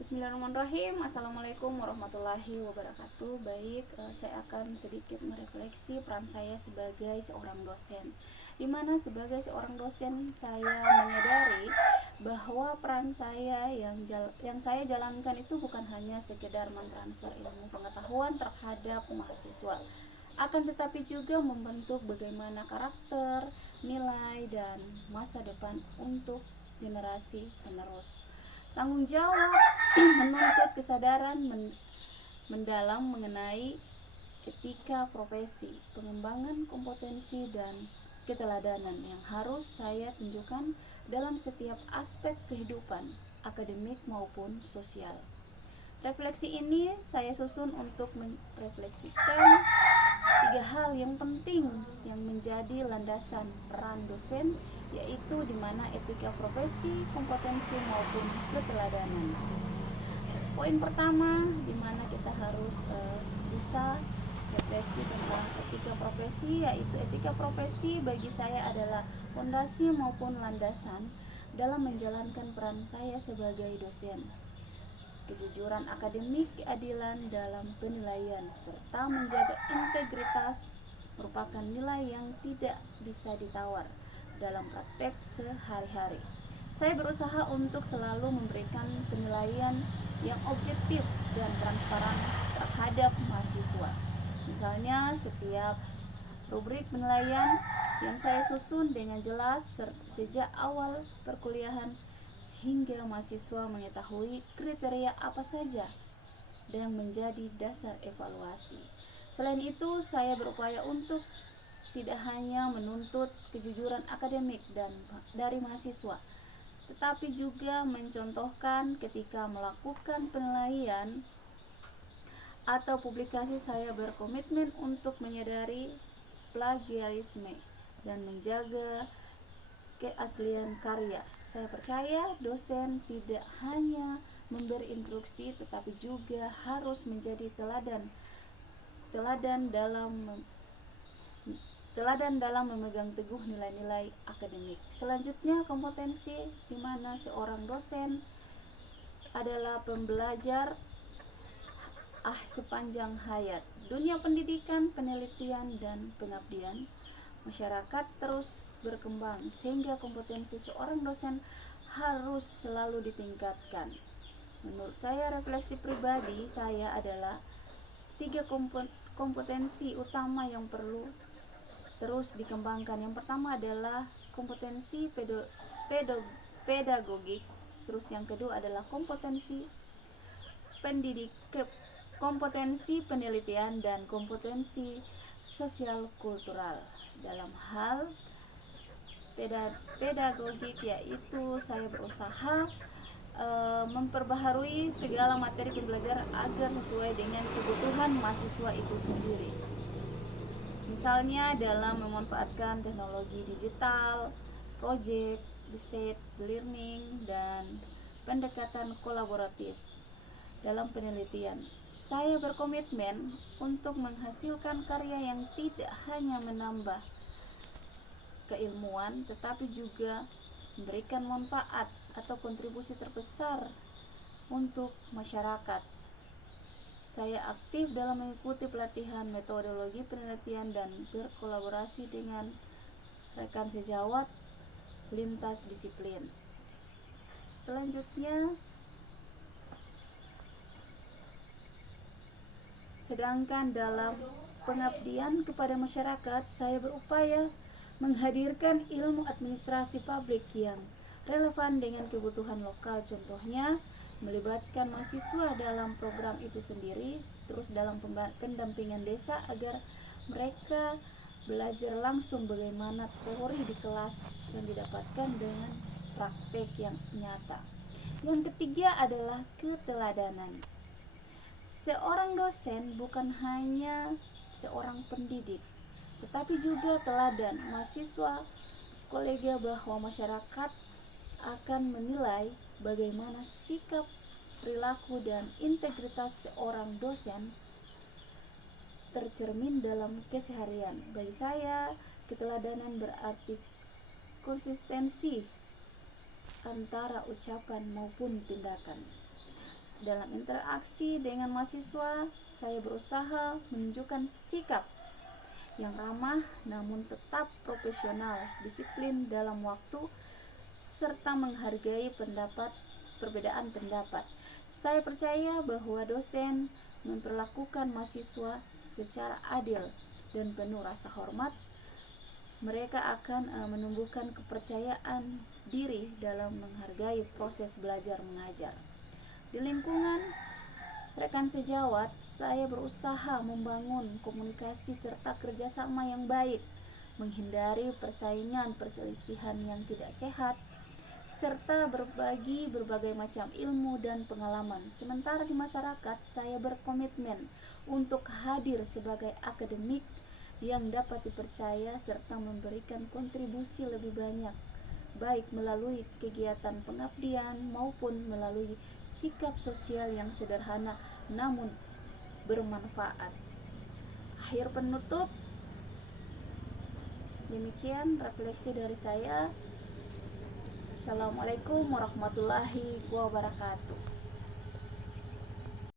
Bismillahirrahmanirrahim. Assalamualaikum warahmatullahi wabarakatuh. Baik, saya akan sedikit merefleksi peran saya sebagai seorang dosen. Dimana sebagai seorang dosen saya menyadari bahwa peran saya yang saya jalankan itu bukan hanya sekedar mentransfer ilmu pengetahuan terhadap mahasiswa, akan tetapi juga membentuk bagaimana karakter, nilai, dan masa depan untuk generasi penerus. Tanggung jawab menuntut kesadaran mendalam mengenai etika profesi, pengembangan kompetensi, dan keteladanan yang harus saya tunjukkan dalam setiap aspek kehidupan, akademik maupun sosial. Refleksi ini saya susun untuk merefleksikan tiga hal yang penting yang menjadi landasan peran dosen, yaitu di mana etika profesi, kompetensi maupun keteladanan. Poin pertama di mana kita harus bisa refleksi tentang etika profesi, yaitu etika profesi bagi saya adalah fondasi maupun landasan dalam menjalankan peran saya sebagai dosen. Kejujuran akademik, keadilan dalam penilaian, serta menjaga integritas merupakan nilai yang tidak bisa ditawar dalam praktek sehari-hari. Saya berusaha untuk selalu memberikan penilaian yang objektif dan transparan terhadap mahasiswa. Misalnya, setiap rubrik penilaian yang saya susun dengan jelas sejak awal perkuliahan hingga mahasiswa mengetahui kriteria apa saja dan menjadi dasar evaluasi. Selain itu, saya berupaya untuk tidak hanya menuntut kejujuran akademik dari mahasiswa, tetapi juga mencontohkan ketika melakukan penilaian atau publikasi. Saya berkomitmen untuk menyadari plagiarisme dan menjaga keaslian karya. Saya percaya dosen tidak hanya memberi instruksi, tetapi juga harus menjadi teladan dalam memegang teguh nilai-nilai akademik. Selanjutnya, kompetensi, di mana seorang dosen adalah pembelajar sepanjang hayat. Dunia pendidikan, penelitian, dan pengabdian masyarakat terus berkembang, sehingga kompetensi seorang dosen harus selalu ditingkatkan. Menurut saya, refleksi pribadi saya adalah tiga kompetensi utama yang perlu terus dikembangkan. Yang pertama adalah kompetensi pedagogik, terus yang kedua adalah kompetensi penelitian, dan kompetensi sosial kultural. Dalam hal pedagogik, yaitu saya berusaha memperbaharui segala materi pembelajaran agar sesuai dengan kebutuhan mahasiswa itu sendiri. Misalnya dalam memanfaatkan teknologi digital, project, riset, learning, dan pendekatan kolaboratif. Dalam penelitian, saya berkomitmen untuk menghasilkan karya yang tidak hanya menambah keilmuan, tetapi juga memberikan manfaat atau kontribusi terbesar untuk masyarakat. Saya aktif dalam mengikuti pelatihan metodologi penelitian dan berkolaborasi dengan rekan sejawat lintas disiplin. Selanjutnya, sedangkan dalam pengabdian kepada masyarakat, saya berupaya menghadirkan ilmu administrasi publik yang relevan dengan kebutuhan lokal. Contohnya, melibatkan mahasiswa dalam program itu sendiri, terus dalam pendampingan desa agar mereka belajar langsung bagaimana teori di kelas yang didapatkan dengan praktek yang nyata. Yang ketiga adalah keteladanan. Seorang dosen bukan hanya seorang pendidik, tetapi juga teladan. Mahasiswa, kolega, bahwa masyarakat akan menilai bagaimana sikap, perilaku, dan integritas seorang dosen tercermin dalam keseharian. Bagi saya, keteladanan berarti konsistensi antara ucapan maupun tindakan. Dalam interaksi dengan mahasiswa, saya berusaha menunjukkan sikap yang ramah namun tetap profesional, disiplin dalam waktu, serta menghargai perbedaan pendapat. Saya percaya bahwa dosen memperlakukan mahasiswa secara adil dan penuh rasa hormat. Mereka akan menumbuhkan kepercayaan diri dalam menghargai proses belajar mengajar. Di lingkungan rekan sejawat, saya berusaha membangun komunikasi serta kerjasama yang baik, menghindari perselisihan yang tidak sehat, serta berbagi berbagai macam ilmu dan pengalaman. Sementara di masyarakat, saya berkomitmen untuk hadir sebagai akademik yang dapat dipercaya serta memberikan kontribusi lebih banyak, baik melalui kegiatan pengabdian maupun melalui sikap sosial yang sederhana namun bermanfaat. Akhir penutup, demikian refleksi dari saya. Assalamualaikum warahmatullahi wabarakatuh.